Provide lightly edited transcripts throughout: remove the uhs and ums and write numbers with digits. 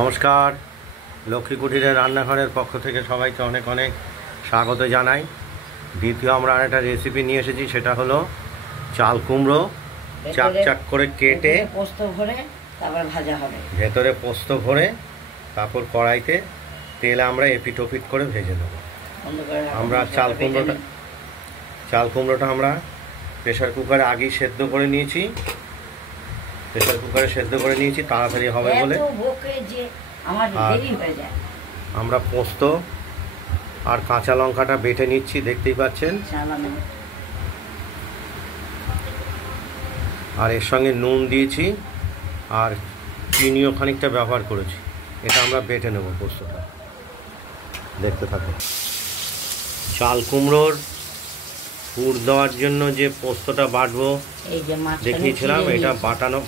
নমস্কার, লক্ষ্মী কুটিরের রান্নাঘরের পক্ষ থেকে সবাইকে অনেক অনেক স্বাগত জানাই। দ্বিতীয় আমরা একটা রেসিপি নিয়ে এসেছি, সেটা হলো চাল কুমড়ো চাক চাক করে কেটে পোস্ত ভরে তারপর ভাজা হবে। ভেতরে পোস্ত ভরে তারপর কড়াইতে তেলে আমরা এপিট ওপিট করে ভেজে নেব। আমরা চাল কুমড়োটা আমরা প্রেশার কুকারে আগেই সেদ্ধ করে নিয়েছি। তাড়াতাড়ি হবে বলে। আমরা পোস্ত আর কাঁচা লঙ্কাটা বেটে নিচ্ছি, দেখতেই পাচ্ছেন। আর এর সঙ্গে নুন দিয়েছি আর চিনিও খানিকটা ব্যবহার করেছি। এটা আমরা বেটে নেব পোস্তটা, দেখতে থাকুন। চাল কুমড়োর পুর দেওয়ার জন্য যে পোস্তটা বাটবো দেখিয়েছিলাম, এটা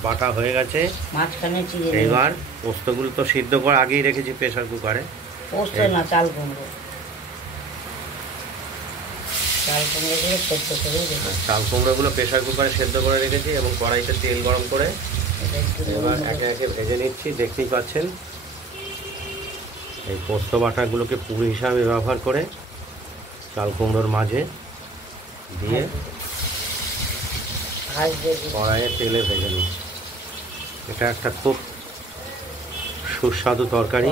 বাটা হয়ে গেছে। এবার পোস্তগুলো তো সিদ্ধ করে আগেই রেখেছি প্রেশার কুকারে। চাল কুমড়োগুলো প্রেশার কুকারে সেদ্ধ করে রেখেছি এবং কড়াইতে তেল গরম করে এবার একে একে ভেজে নিচ্ছি, দেখতেই পাচ্ছেন। এই পোস্ত বাটাগুলোকে পুর হিসাবে ব্যবহার করে চাল কুমড়োর মাঝে দিয়ে কড়াইয়ে তেলে ভেজে নিই। এটা একটা খুব সুস্বাদু তরকারি।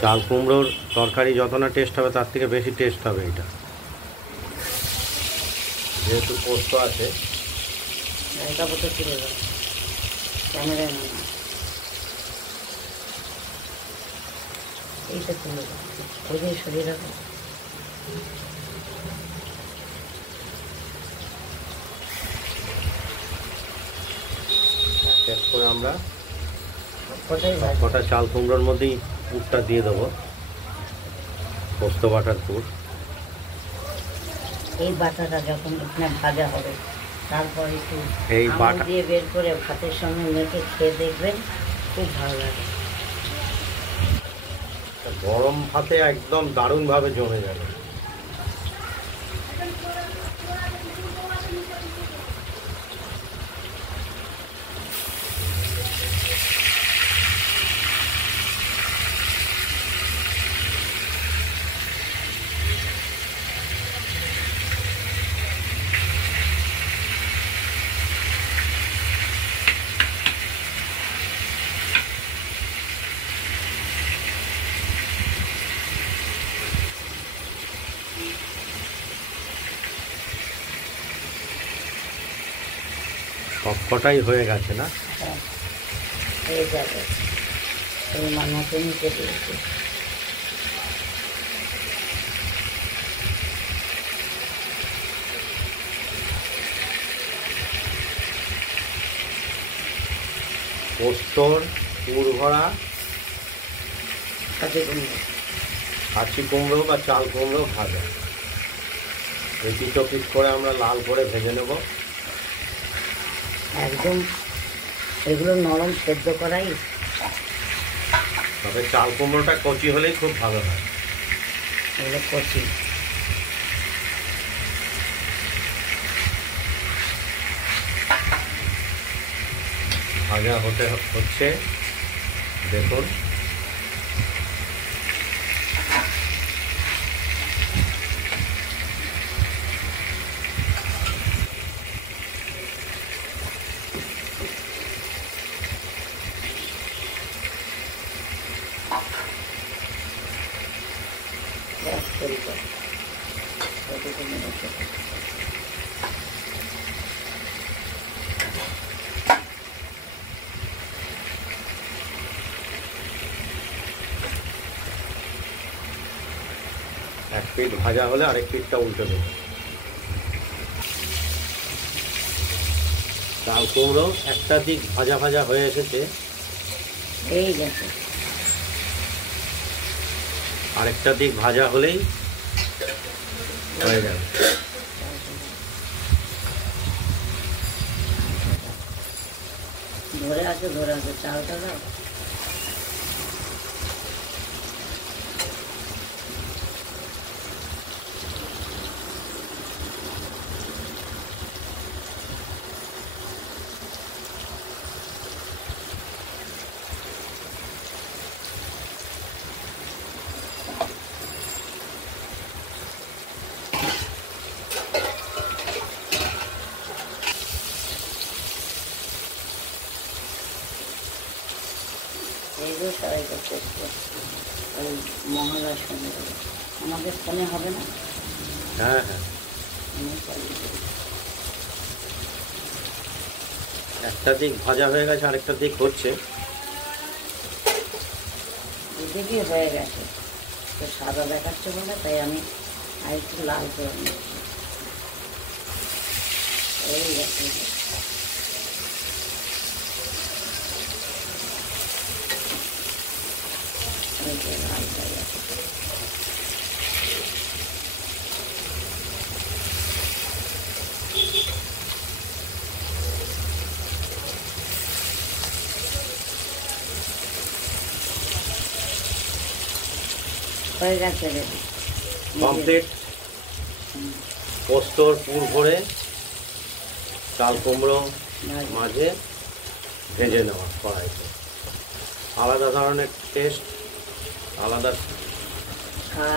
চাল কুমড়োর তরকারি যত না টেস্ট হবে তার থেকে বেশি টেস্ট হবে এটা, যেহেতু পোস্ত আছে। করে আমরা কটা চাল কুমড়োর মধ্যেই পুরটা দিয়ে দেবো, পোস্ত বাটার পুর। এই বাটাটা যখন এখানে ভাজা হবে তারপর একটু এই বাটা দিয়ে বের করে ভাতের সঙ্গে মেখে খেয়ে দেখবেন, খুব ভালো লাগে। গরম ভাতে একদম দারুণভাবে জমে যাবে। সবকটাই হয়ে গেছে না? হয়ে যাবে। মতো নিতে দিয়েছি। পোস্তর পুর ভরা কাঁচি কুমড়ো বা চাল কুমড়ো ভাজা এপিট ওপিট করে আমরা লাল করে ভেজে নেব। একদম এগুলো নরম সেদ্ধ করাই, তবে চাল কুমড়োটা কচি হলেই খুব ভালো হয়। এগুলো কচি। ভাজা হচ্ছে, দেখুন। এক পিঠ ভাজা হলে আরেক পিঠটা উল্টে দেব। চাল কুমড়ো একটা দিক ভাজা ভাজা হয়ে এসেছে, আরেকটা দিক ভাজা হলেই হয়ে যাবে। ধরে আছে চালটা দাও। এইগুলো সবাই করতে ওই মহলার সঙ্গে আমাদের ফোনে হবে না। হ্যাঁ হ্যাঁ, আমি চালিয়ে দেবো। একটা দিক ভাজা হয়ে গেছে, আরেকটা দিক হচ্ছে। দুদিকে হয়ে গেছে, তো সাদা দেখাচ্ছে বলে তাই আমি আর একটু লাল করে নিচ্ছি। এই গেছে, এই যে লাল হয়ে গেছে। হয়ে গেছে রেডি কমপ্লিট। পোস্তর পুর ভরে চাল কুমড়ো মাঝে ভেজে নেওয়া কড়াইতে, আলাদা ধরনের টেস্ট, আলাদা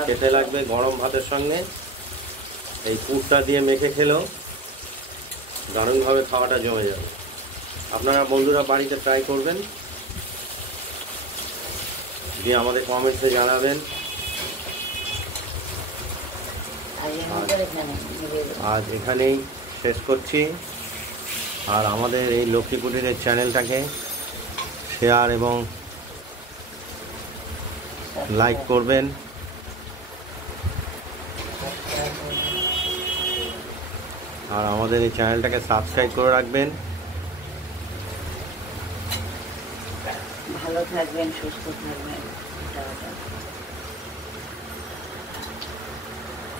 খেতে লাগবে। গরম ভাতের সঙ্গে এই পুরটা দিয়ে মেখে খেলেও দারুণভাবে খাওয়াটা জমে যাবে। আপনারা বন্ধুরা বাড়িতে ট্রাই করবেন, দিয়ে আমাদের কমেন্টসে জানাবেন। আজ এখানেই শেষ করছি। আর আমাদের এই লক্ষ্মী কুটিরের চ্যানেলটাকে শেয়ার এবং লাইক করবেন। আর আমাদের এই চ্যানেলটাকে সাবস্ক্রাইব করে রাখবেন। ভালো থাকবেন, সুস্থ থাকবেন।